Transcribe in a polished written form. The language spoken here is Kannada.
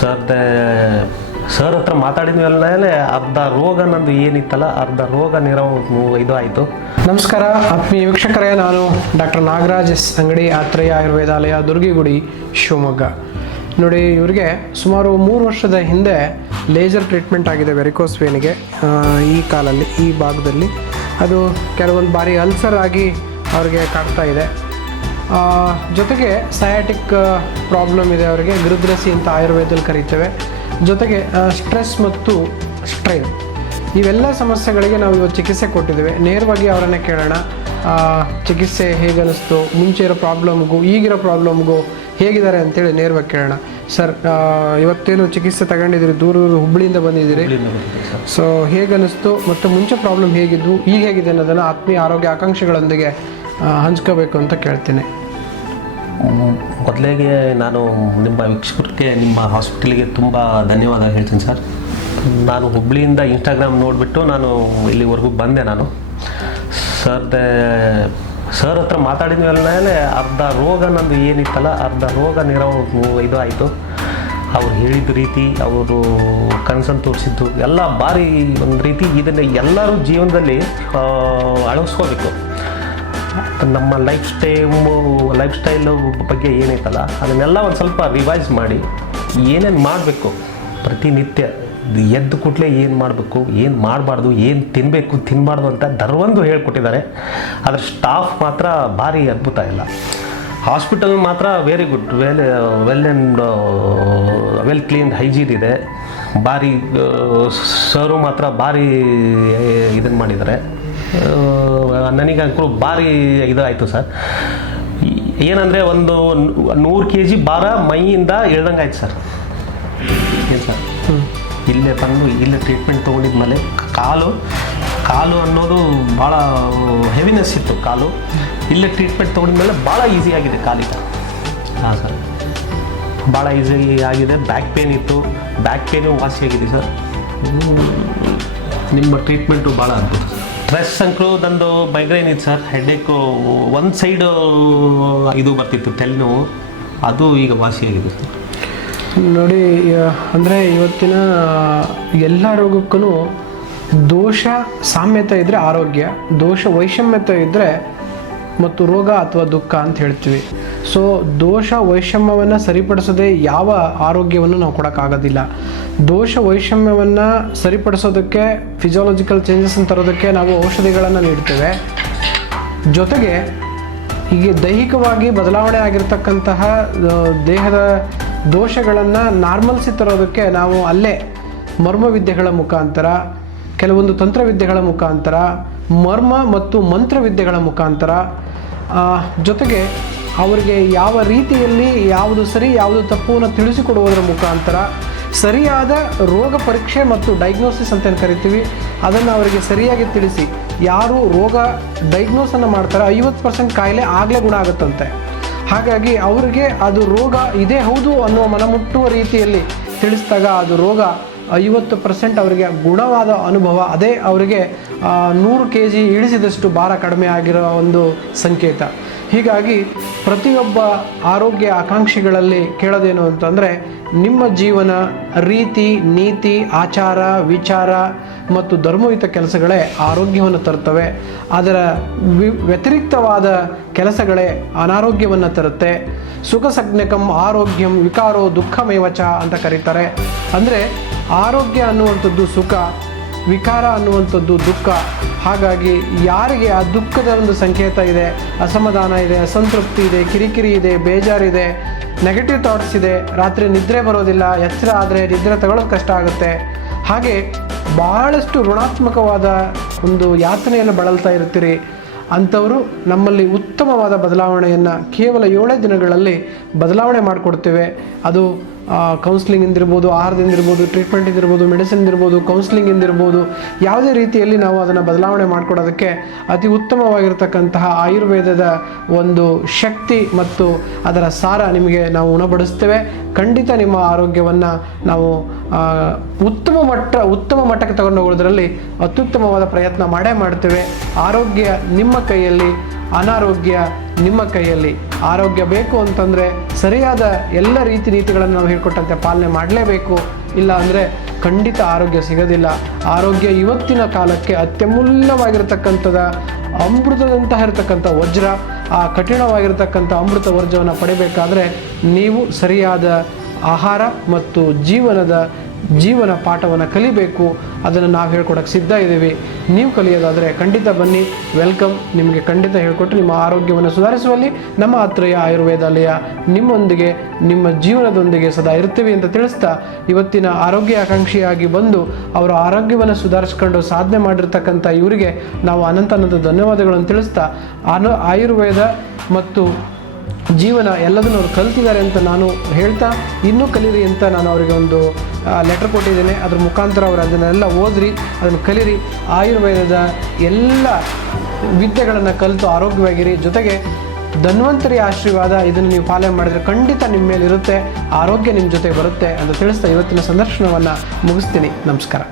ಸರ್ ಹತ್ರ ಮಾತಾಡಿದ್ಮೇಲೆ ಅರ್ಧ ರೋಗ ನಂದು ಏನಿತ್ತಲ್ಲ ಅರ್ಧ ರೋಗ ಇದು ಆಯಿತು. ನಮಸ್ಕಾರ ಆತ್ಮೀಯ ವೀಕ್ಷಕರೇ, ನಾನು ಡಾಕ್ಟರ್ ನಾಗರಾಜ್ ಎಸ್ ಅಂಗಡಿ, ಆತ್ರೇಯ ಆಯುರ್ವೇದಾಲಯ, ದುರ್ಗಿಗುಡಿ, ಶಿವಮೊಗ್ಗ. ನೋಡಿ, ಇವರಿಗೆ ಸುಮಾರು 3 ವರ್ಷದ ಹಿಂದೆ ಲೇಸರ್ ಟ್ರೀಟ್ಮೆಂಟ್ ಆಗಿದೆ ವೆರಿಕೋಸ್ ವೇನಿಗೆ. ಈ ಕಾಲಲ್ಲಿ, ಈ ಭಾಗದಲ್ಲಿ ಅದು ಕೆಲವೊಂದು ಬಾರಿ ಅಲ್ಸರ್ ಆಗಿ ಅವ್ರಿಗೆ ಕಾಡ್ತಾ ಇದೆ. ಜೊತೆಗೆ ಸಯಾಟಿಕ್ ಪ್ರಾಬ್ಲಮ್ ಇದೆ ಅವರಿಗೆ, ಗೃದ್ರಸಿ ಅಂತ ಆಯುರ್ವೇದದಲ್ಲಿ ಕರೀತೇವೆ. ಜೊತೆಗೆ ಸ್ಟ್ರೆಸ್ ಮತ್ತು ಸ್ಟ್ರೈನ್, ಇವೆಲ್ಲ ಸಮಸ್ಯೆಗಳಿಗೆ ನಾವು ಇವತ್ತು ಚಿಕಿತ್ಸೆ ಕೊಟ್ಟಿದ್ದೇವೆ. ನೇರವಾಗಿ ಅವರನ್ನೇ ಕೇಳೋಣ, ಚಿಕಿತ್ಸೆ ಹೇಗೆ ಅನ್ನಿಸ್ತು, ಮುಂಚೆ ಇರೋ ಪ್ರಾಬ್ಲಮ್ಗೂ ಈಗಿರೋ ಪ್ರಾಬ್ಲಮ್ಗೂ ಹೇಗಿದ್ದಾರೆ ಅಂತೇಳಿ ನೇರವಾಗಿ ಕೇಳೋಣ. ಸರ್, ಇವತ್ತೇನು ಚಿಕಿತ್ಸೆ ತಗೊಂಡಿದ್ದೀರಿ, ದೂರ ಹುಬ್ಬಳ್ಳಿಯಿಂದ ಬಂದಿದ್ದೀರಿ. ಸೊ ಹೇಗೆ ಅನ್ನಿಸ್ತು ಮತ್ತು ಮುಂಚೆ ಪ್ರಾಬ್ಲಮ್ ಹೇಗಿದ್ದು ಈಗ ಹೇಗಿದೆ ಅನ್ನೋದನ್ನು ಆತ್ಮೀಯ ಆರೋಗ್ಯ ಆಕಾಂಕ್ಷೆಗಳೊಂದಿಗೆ ಹಂಚ್ಕೋಬೇಕು ಅಂತ ಕೇಳ್ತೀನಿ. ಮೊದಲಿಗೆ ನಾನು ನಿಮ್ಮ ವೀಕ್ಷಕರಿಗೆ, ನಿಮ್ಮ ಹಾಸ್ಪಿಟಲಿಗೆ ತುಂಬ ಧನ್ಯವಾದ ಹೇಳ್ತೀನಿ ಸರ್. ನಾನು ಹುಬ್ಬಳ್ಳಿಯಿಂದ ಇನ್ಸ್ಟಾಗ್ರಾಮ್ ನೋಡಿಬಿಟ್ಟು ನಾನು ಇಲ್ಲಿವರೆಗೂ ಬಂದೆ. ನಾನು ಸರ್ ಹತ್ರ ಮಾತಾಡಿದ ಮೇಲೆ ಅರ್ಧ ರೋಗ ನಂದು ಏನಿತ್ತಲ್ಲ ಅರ್ಧ ರೋಗ ಇದು ಆಯಿತು. ಅವ್ರು ಹೇಳಿದ ರೀತಿ, ಅವರು ಕನಸನ್ನು ತೋರಿಸಿದ್ದು ಎಲ್ಲ ಭಾರಿ ಒಂದು ರೀತಿ. ಇದನ್ನು ಎಲ್ಲರೂ ಜೀವನದಲ್ಲಿ ಅಳವಡಿಸ್ಕೋಬೇಕು. ನಮ್ಮ ಲೈಫ್ ಸ್ಟೈಲು ಬಗ್ಗೆ ಏನೈತಲ್ಲ ಅದನ್ನೆಲ್ಲ ಒಂದು ಸ್ವಲ್ಪ ರಿವೈಸ್ ಮಾಡಿ ಏನೇನು ಮಾಡಬೇಕು, ಪ್ರತಿನಿತ್ಯ ಎದ್ದು ಕೂಡಲೇ ಏನು ಮಾಡಬೇಕು, ಏನು ಮಾಡಬಾರ್ದು, ಏನು ತಿನ್ನಬಾರ್ದು ಅಂತ ದರ್ವಂದು ಹೇಳ್ಕೊಟ್ಟಿದ್ದಾರೆ. ಅದರ ಸ್ಟಾಫ್ ಮಾತ್ರ ಭಾರಿ ಅದ್ಭುತ. ಇಲ್ಲ ಹಾಸ್ಪಿಟಲ್ ಮಾತ್ರ very good, well clean, hygiene ಇದೆ. ಭಾರಿ ಸರು ಮಾತ್ರ ಭಾರಿ ಇದನ್ನು ಮಾಡಿದ್ದಾರೆ. ನನಗಂತೂ ಭಾರಿ ಇದಾಯಿತು ಸರ್. ಏನಂದರೆ ಒಂದು 100 kg ಭಾರ ಮೈಯಿಂದ ಇಳ್ದಂಗೆ ಆಯ್ತು ಸರ್. ಏನು ಸರ್, ಇಲ್ಲೇ ಬಂದು ಇಲ್ಲೇ ಟ್ರೀಟ್ಮೆಂಟ್ ತೊಗೊಂಡಿದ್ಮೇಲೆ ಕಾಲು ಅನ್ನೋದು ಭಾಳ ಹೆವಿನೆಸ್ ಇತ್ತು. ಕಾಲು ಇಲ್ಲೇ ಟ್ರೀಟ್ಮೆಂಟ್ ತೊಗೊಂಡಿದ್ಮೇಲೆ ಭಾಳ ಈಸಿ ಆಗಿದೆ ಕಾಲಿಗೆ. ಹಾಂ ಸರ್, ಭಾಳ ಈಸಿ ಆಗಿದೆ. ಬ್ಯಾಕ್ ಪೇನ್ ಇತ್ತು, ಬ್ಯಾಕ್ ಪೇನು ವಾಸಿಯಾಗಿದೆ ಸರ್. ನಿಮ್ಮ ಟ್ರೀಟ್ಮೆಂಟು ಭಾಳ ಅದ್ಭುತ. ಸ್ಟ್ರೆಸ್ ಅಂಕರು ನಂದು ಮೈಗ್ರೇನ್ ಇತ್ತು ಸರ್, ಹೆಡ್ಏಕು, ಒಂದು ಸೈಡು ಇದು ಬರ್ತಿತ್ತು, ತಲೆನೋವು, ಅದು ಈಗ ವಾಸಿಯಾಗಿದೆ ಸರ್. ನೋಡಿ, ಅಂದರೆ ಇವತ್ತಿನ ಎಲ್ಲ ರೋಗಕ್ಕೂ ದೋಷ ಸಾಮ್ಯತೆ ಇದ್ದರೆ ಆರೋಗ್ಯ, ದೋಷ ವೈಷಮ್ಯತೆ ಇದ್ದರೆ ಮತ್ತು ರೋಗ ಅಥವಾ ದುಃಖ ಅಂತ ಹೇಳ್ತೀವಿ. ಸೊ ದೋಷ ವೈಷಮ್ಯವನ್ನು ಸರಿಪಡಿಸದೆ ಯಾವ ಆರೋಗ್ಯವನ್ನು ನಾವು ಕೊಡೋಕ್ಕಾಗೋದಿಲ್ಲ. ದೋಷ ವೈಷಮ್ಯವನ್ನು ಸರಿಪಡಿಸೋದಕ್ಕೆ, ಫಿಸಿಯಾಲಜಿಕಲ್ ಚೇಂಜಸ್ಸನ್ನು ತರೋದಕ್ಕೆ ನಾವು ಔಷಧಿಗಳನ್ನು ನೀಡ್ತೇವೆ. ಜೊತೆಗೆ ಈಗ ದೈಹಿಕವಾಗಿ ಬದಲಾವಣೆ ಆಗಿರ್ತಕ್ಕಂತಹ ದೇಹದ ದೋಷಗಳನ್ನು ನಾರ್ಮಲ್ಸಿ ತರೋದಕ್ಕೆ ನಾವು ಅಲ್ಲೇ ಮರ್ಮವಿದ್ಯೆಗಳ ಮುಖಾಂತರ, ಕೆಲವೊಂದು ತಂತ್ರವಿದ್ಯೆಗಳ ಮುಖಾಂತರ, ಮರ್ಮ ಮತ್ತು ಮಂತ್ರವಿದ್ಯೆಗಳ ಮುಖಾಂತರ, ಜೊತೆಗೆ ಅವರಿಗೆ ಯಾವ ರೀತಿಯಲ್ಲಿ ಯಾವುದು ಸರಿ ಯಾವುದು ತಪ್ಪುವನ್ನು ತಿಳಿಸಿಕೊಡುವುದರ ಮುಖಾಂತರ ಸರಿಯಾದ ರೋಗ ಪರೀಕ್ಷೆ ಮತ್ತು ಡಯಾಗ್ನೋಸಿಸ್ ಅಂತ ಏನು ಕರಿತೀವಿ ಅದನ್ನು ಅವರಿಗೆ ಸರಿಯಾಗಿ ತಿಳಿಸಿ, ಯಾರು ರೋಗ ಡಯಾಗ್ನೋಸನ್ನು ಮಾಡ್ತಾರೆ 50% ಕಾಯಿಲೆ ಆಗಲೇ ಗುಣ ಆಗುತ್ತಂತೆ. ಹಾಗಾಗಿ ಅವರಿಗೆ ಅದು ರೋಗ ಇದೇ ಹೌದು ಅನ್ನುವ ಮನಮುಟ್ಟುವ ರೀತಿಯಲ್ಲಿ ತಿಳಿಸಿದಾಗ ಅದು ರೋಗ 50% ಅವರಿಗೆ ಗುಣವಾದ ಅನುಭವ. ಅದೇ ಅವರಿಗೆ 100 kg ಇಳಿಸಿದಷ್ಟು ಭಾರ ಕಡಿಮೆ ಆಗಿರೋ ಒಂದು ಸಂಕೇತ. ಹೀಗಾಗಿ ಪ್ರತಿಯೊಬ್ಬ ಆರೋಗ್ಯ ಆಕಾಂಕ್ಷಿಗಳಲ್ಲಿ ಕೇಳೋದೇನು ಅಂತಂದರೆ, ನಿಮ್ಮ ಜೀವನ ರೀತಿ, ನೀತಿ, ಆಚಾರ, ವಿಚಾರ ಮತ್ತು ಧರ್ಮಯುತ ಕೆಲಸಗಳೇ ಆರೋಗ್ಯವನ್ನು ತರುತ್ತವೆ. ಅದರ ವ್ಯತಿರಿಕ್ತವಾದ ಕೆಲಸಗಳೇ ಅನಾರೋಗ್ಯವನ್ನು ತರುತ್ತೆ. ಸುಖ ಸಂಜ್ಞಕಂ ಆರೋಗ್ಯಂ ವಿಕಾರೋ ದುಃಖಮೇವಚ ಅಂತ ಕರೀತಾರೆ. ಅಂದರೆ ಆರೋಗ್ಯ ಅನ್ನುವಂಥದ್ದು ಸುಖ, ವಿಕಾರ ಅನ್ನುವಂಥದ್ದು ದುಃಖ. ಹಾಗಾಗಿ ಯಾರಿಗೆ ಆ ದುಃಖದ ಒಂದು ಸಂಕೇತ ಇದೆ, ಅಸಮಾಧಾನ ಇದೆ, ಅಸಂತೃಪ್ತಿ ಇದೆ, ಕಿರಿಕಿರಿ ಇದೆ, ಬೇಜಾರಿದೆ, ನೆಗೆಟಿವ್ ಥಾಟ್ಸ್ ಇದೆ, ರಾತ್ರಿ ನಿದ್ರೆ ಬರೋದಿಲ್ಲ, ಎಚ್ಚರ ಆದರೆ ನಿದ್ರೆ ತಗೊಳ್ಳೋದು ಕಷ್ಟ ಆಗುತ್ತೆ, ಹಾಗೆ ಭಾಳಷ್ಟು ಋಣಾತ್ಮಕವಾದ ಒಂದು ಯಾತನೆಯನ್ನು ಬಳಲ್ತಾ ಇರ್ತೀರಿ, ಅಂಥವರು ನಮ್ಮಲ್ಲಿ ಉತ್ತಮವಾದ ಬದಲಾವಣೆಯನ್ನು ಕೇವಲ 7 ದಿನಗಳಲ್ಲಿ ಬದಲಾವಣೆ ಮಾಡಿಕೊಡ್ತೇವೆ. ಅದು ಕೌನ್ಸ್ಲಿಂಗ್ ಇರ್ಬೋದು, ಆಹಾರದಿಂದ ಇರ್ಬೋದು, ಟ್ರೀಟ್ಮೆಂಟ್ ಇರ್ಬೋದು, ಮೆಡಿಸಿನ್ ಇರ್ಬೋದು, ಕೌನ್ಸ್ಲಿಂಗ್ ಇರ್ಬೋದು, ಯಾವುದೇ ರೀತಿಯಲ್ಲಿ ನಾವು ಅದನ್ನು ಬದಲಾವಣೆ ಮಾಡಿಕೊಡೋದಕ್ಕೆ ಅತಿ ಉತ್ತಮವಾಗಿರ್ತಕ್ಕಂತಹ ಆಯುರ್ವೇದದ ಒಂದು ಶಕ್ತಿ ಮತ್ತು ಅದರ ಸಾರ ನಿಮಗೆ ನಾವು ಉಣಬಡಿಸ್ತೇವೆ. ಖಂಡಿತ ನಿಮ್ಮ ಆರೋಗ್ಯವನ್ನು ನಾವು ಉತ್ತಮ ಮಟ್ಟಕ್ಕೆ ತಗೊಂಡು ಹೋಗೋದ್ರಲ್ಲಿ ಅತ್ಯುತ್ತಮವಾದ ಪ್ರಯತ್ನ ಮಾಡೇ ಮಾಡ್ತೇವೆ. ಆರೋಗ್ಯ ನಿಮ್ಮ ಕೈಯಲ್ಲಿ, ಅನಾರೋಗ್ಯ ನಿಮ್ಮ ಕೈಯಲ್ಲಿ. ಆರೋಗ್ಯ ಬೇಕು ಅಂತಂದರೆ ಸರಿಯಾದ ಎಲ್ಲ ರೀತಿ ನೀತಿಗಳನ್ನು ನಾವು ಹೇಳ್ಕೊಟ್ಟಂತೆ ಪಾಲನೆ ಮಾಡಲೇಬೇಕು. ಇಲ್ಲ ಅಂದರೆ ಖಂಡಿತ ಆರೋಗ್ಯ ಸಿಗೋದಿಲ್ಲ. ಆರೋಗ್ಯ ಇವತ್ತಿನ ಕಾಲಕ್ಕೆ ಅತ್ಯಮೂಲ್ಯವಾಗಿರ್ತಕ್ಕಂಥದ ಅಮೃತದಂತಹ ಇರತಕ್ಕಂಥ ವಜ್ರ. ಆ ಕಠಿಣವಾಗಿರ್ತಕ್ಕಂಥ ಅಮೃತ ವಜ್ರವನ್ನು ಪಡಿಬೇಕಾದ್ರೆ ನೀವು ಸರಿಯಾದ ಆಹಾರ ಮತ್ತು ಜೀವನ ಪಾಠವನ್ನು ಕಲಿಬೇಕು. ಅದನ್ನು ನಾವು ಹೇಳ್ಕೊಡೋಕ್ಕೆ ಸಿದ್ಧ ಇದ್ದೀವಿ. ನೀವು ಕಲಿಯೋದಾದರೆ ಖಂಡಿತ ಬನ್ನಿ, ವೆಲ್ಕಮ್. ನಿಮಗೆ ಖಂಡಿತ ಹೇಳ್ಕೊಟ್ಟು ನಿಮ್ಮ ಆರೋಗ್ಯವನ್ನು ಸುಧಾರಿಸುವಲ್ಲಿ ನಮ್ಮ ಆತ್ರೇಯ ಆಯುರ್ವೇದಾಲಯ ನಿಮ್ಮೊಂದಿಗೆ, ನಿಮ್ಮ ಜೀವನದೊಂದಿಗೆ ಸದಾ ಇರ್ತೀವಿ ಅಂತ ತಿಳಿಸ್ತಾ, ಇವತ್ತಿನ ಆರೋಗ್ಯ ಆಕಾಂಕ್ಷಿಯಾಗಿ ಬಂದು ಅವರ ಆರೋಗ್ಯವನ್ನು ಸುಧಾರಿಸ್ಕೊಂಡು ಸಾಧನೆ ಮಾಡಿರ್ತಕ್ಕಂಥ ಇವರಿಗೆ ನಾವು ಅನಂತ ಧನ್ಯವಾದಗಳನ್ನು ತಿಳಿಸ್ತಾ, ಆಯುರ್ವೇದ ಮತ್ತು ಜೀವನ ಎಲ್ಲದನ್ನು ಅವ್ರು ಕಲ್ತಿದ್ದಾರೆ ಅಂತ ನಾನು ಹೇಳ್ತಾ, ಇನ್ನೂ ಕಲೀರಿ ಅಂತ ನಾನು ಅವರಿಗೆ ಒಂದು ಲೆಟರ್ ಕೊಟ್ಟಿದ್ದೇನೆ. ಅದ್ರ ಮುಖಾಂತರ ಅವರು ಅದನ್ನೆಲ್ಲ ಓದ್ರಿ, ಅದನ್ನು ಕಲೀರಿ. ಆಯುರ್ವೇದದ ಎಲ್ಲ ವಿದ್ಯೆಗಳನ್ನು ಕಲಿತು ಆರೋಗ್ಯವಾಗಿರಿ. ಜೊತೆಗೆ ಧನ್ವಂತರಿ ಆಶೀರ್ವಾದ ಇದನ್ನು ನೀವು ಪಾಲನೆ ಮಾಡಿದರೆ ಖಂಡಿತ ನಿಮ್ಮ ಮೇಲೆ ಇರುತ್ತೆ, ಆರೋಗ್ಯ ನಿಮ್ಮ ಜೊತೆ ಬರುತ್ತೆ ಅಂತ ತಿಳಿಸ್ತಾ ಇವತ್ತಿನ ಸಂದರ್ಶನವನ್ನು ಮುಗಿಸ್ತೀನಿ. ನಮಸ್ಕಾರ.